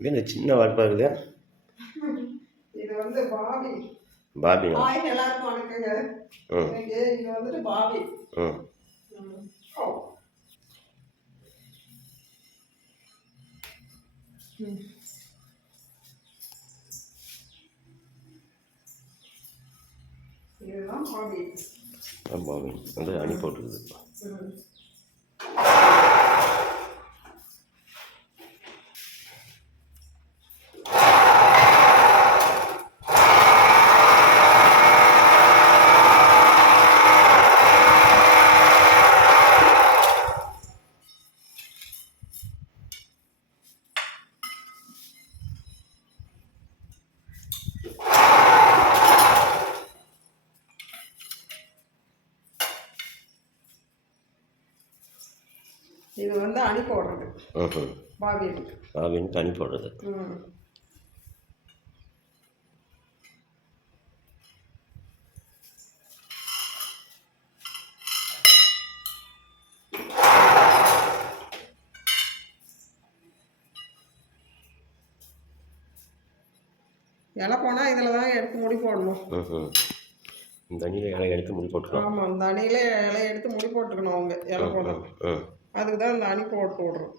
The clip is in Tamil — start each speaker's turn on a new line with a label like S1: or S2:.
S1: இது இந்த சின்ன வரப்பாக இருக்குது.
S2: இது வந்து பாபி.
S1: பாபினா
S2: ஹாய் எல்லாருக்கும் வணக்கங்க. வந்துட்டு பாபி.
S1: ம்.
S2: இதுதான் பாபி.
S1: பாபி. வந்து அணி போட்டுருக்குது
S2: இது வந்து அணி போடுறது.
S1: ம்
S2: பாபிக்கு
S1: பாபின்னு அணி போடுறது.
S2: ம். இலை போனால் இதில் தான் எடுத்து முடி போடணும்.
S1: இந்த அணியில் இலை எடுத்து முடி போட்டுக்கலாம்
S2: ஆமாம் இந்த அணியில இலைய எடுத்து முடி போட்டுக்கணும் அவங்க. இலை போனால்
S1: ம் ம்
S2: அதுக்கு தான் இந்த அணி போட்டு விடுறோம்